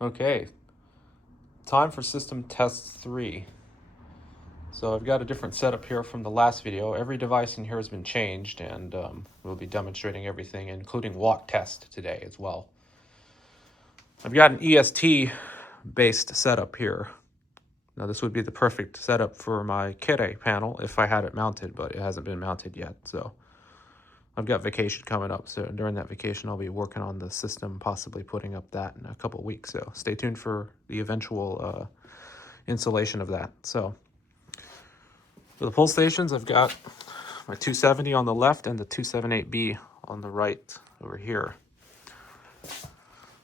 Okay, time for system test 3. So I've got a different setup here from the last video. Every device in here has been changed, and we'll be demonstrating everything, including walk test today as well. I've got an EST-based setup here. Now this would be the perfect setup for my Kere panel if I had it mounted, but it hasn't been mounted yet. So I've got vacation coming up, so during that vacation I'll be working on the system, possibly putting up that in a couple of weeks. So stay tuned for the eventual installation of that. So for the pull stations, I've got my 270 on the left and the 278B on the right over here.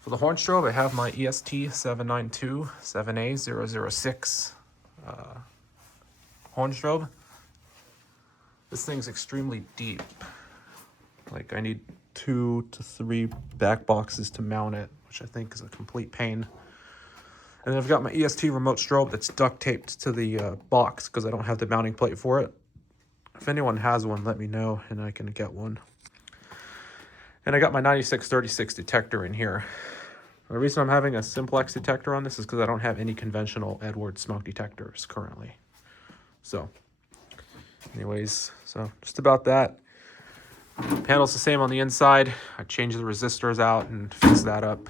For the horn strobe, I have my EST 792 7A 006 horn strobe. This thing's extremely deep. Like, I need 2 to 3 back boxes to mount it, which I think is a complete pain. And then I've got my EST remote strobe that's duct taped to the box because I don't have the mounting plate for it. If anyone has one, let me know and I can get one. And I got my 9636 detector in here. The reason I'm having a Simplex detector on this is because I don't have any conventional Edwards smoke detectors currently. So, anyways, so just about that. The panel's the same on the inside. I changed the resistors out and fixed that up.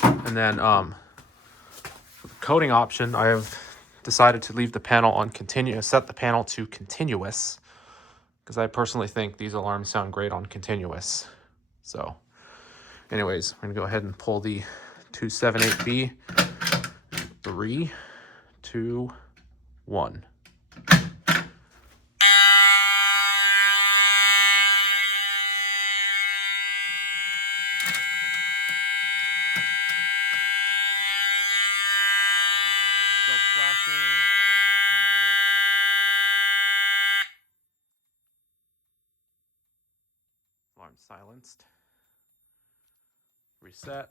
And then for the coating option, I have decided to leave the panel on continuous, set the panel to continuous, because I personally think these alarms sound great on continuous. So anyways, I'm gonna go ahead and pull the 278B. 3, 2, 1. Flashing. Alarm silenced. Reset.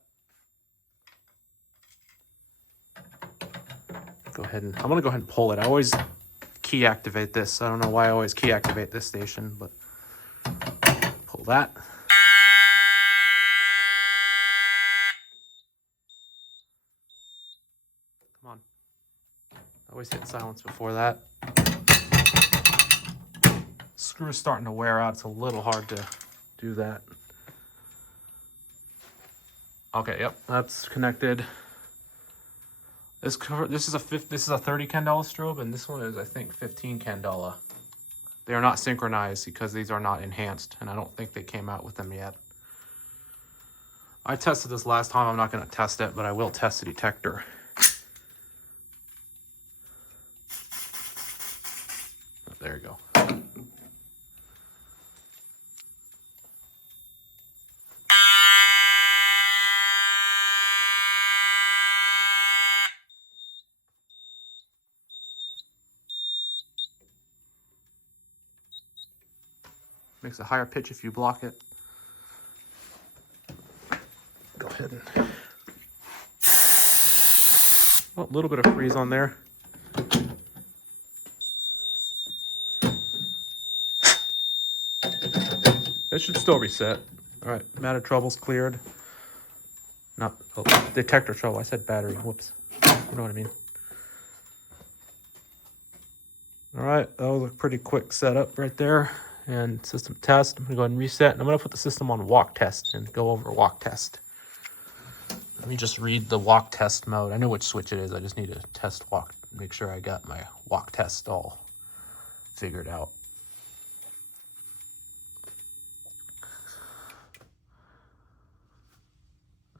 I'm gonna go ahead and pull it. I always key activate this. I don't know why I always key activate this station, but pull that. Come on. I always hit silence before that. Screw's starting to wear out. It's a little hard to do that. Okay, yep, that's connected. This is a 30 candela strobe, and this one is, I think, 15 candela. They are not synchronized because these are not enhanced, and I don't think they came out with them yet. I tested this last time. I'm not going to test it, but I will test the detector. Oh, there you go. Makes a higher pitch if you block it. Go ahead and... Oh, a little bit of freeze on there. It should still reset. All right, matter trouble's cleared. Not detector trouble. I said battery. Whoops. You know what I mean. All right, that was a pretty quick setup right there. And system test. I'm gonna go ahead and reset. And I'm gonna put the system on walk test and go over walk test. Let me just read the walk test mode. I know which switch it is. I just need to test walk. Make sure I got my walk test all figured out.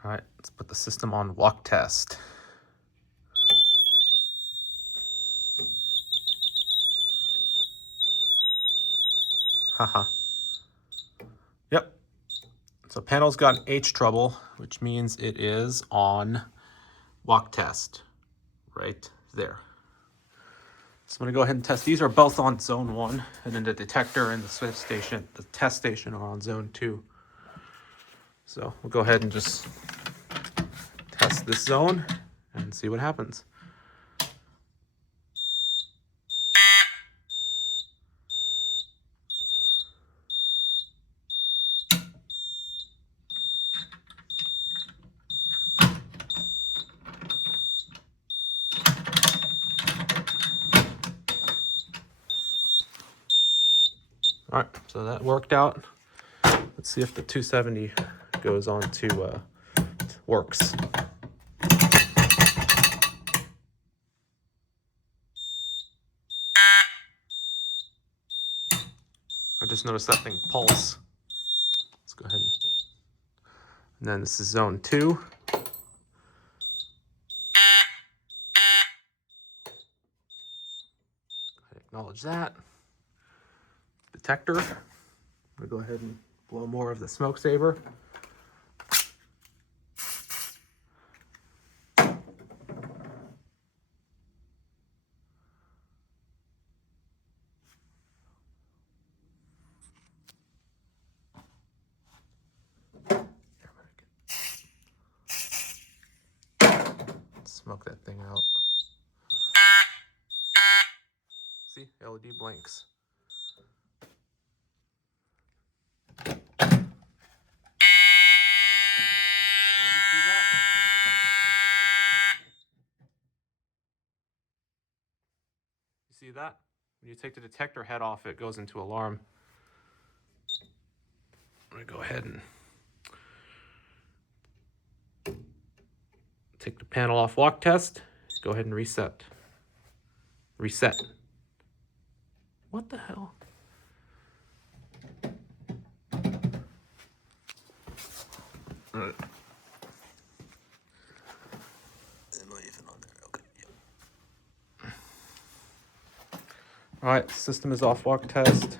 All right, let's put the system on walk test. Haha. Yep. So panel's got an H trouble, which means it is on walk test right there. So I'm gonna go ahead and test. These are both on zone 1, and then the detector and the switch station, the test station, are on zone 2. So we'll go ahead and just test this zone and see what happens. All right, so that worked out. Let's see if the 270 goes on to works. I just noticed that thing pulse. Let's go ahead and then this is zone 2. Acknowledge that. Detector. I'm gonna go ahead and blow more of the smoke saver. Smoke that thing out. See, LED blinks. Oh, did you see that? You see that? When you take the detector head off, it goes into alarm. I'm gonna go ahead and take the panel off walk test. Go ahead and reset. Reset. What the hell? Am I even on there? Okay. Yep. All right, system is off walk test.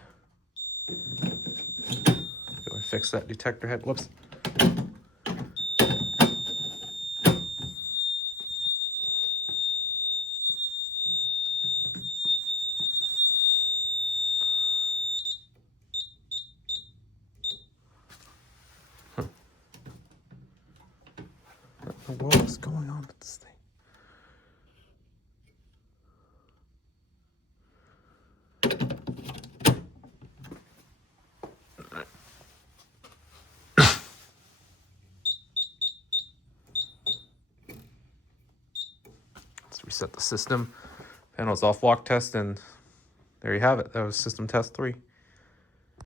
Go and fix that detector head. Whoops. What is going on with this thing? Let's reset the system. Panel's off walk test, and there you have it. That was system test 3.